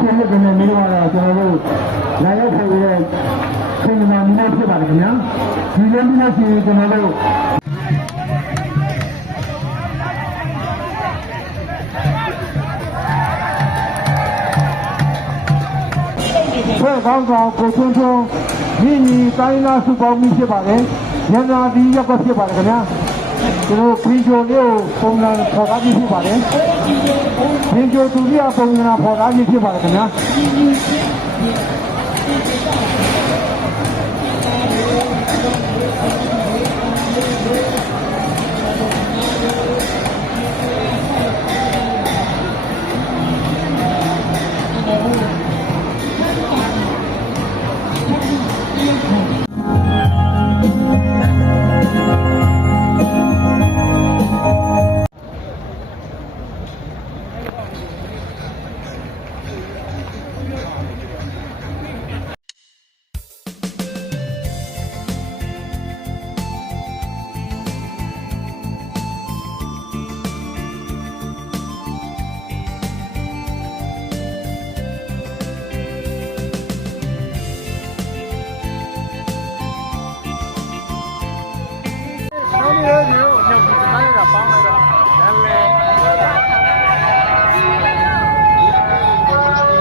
ခုနှစ်ကနေ့မျိုးကတော့ကျွန်တော်တို့လာရောက်ဖို့ရတဲ့ခင်ဗျာမျိုးဖြစ်ပါတယ်ခင်ဗျာဒီလိုမျိုးရှိကျွန်တော်တို့ဆွဲကောင်းဆောင်ကိုထွန်းထွန်းညီညီတိုင်းသားစုပေါင်းပြီးဖြစ်ပါတယ်ညနာဒီရက်ကွက်ဖြစ်ပါတယ်ခင်ဗျာ ကျွန်တော်ခင်ချိုလေးကိုပုံစံပေါ်ကားပြီးဖြစ်ပါတယ်ခင်ချိုသူကြီးအပုံစံပေါ်ကားပြီးဖြစ်ပါတယ်ခင်ဗျာ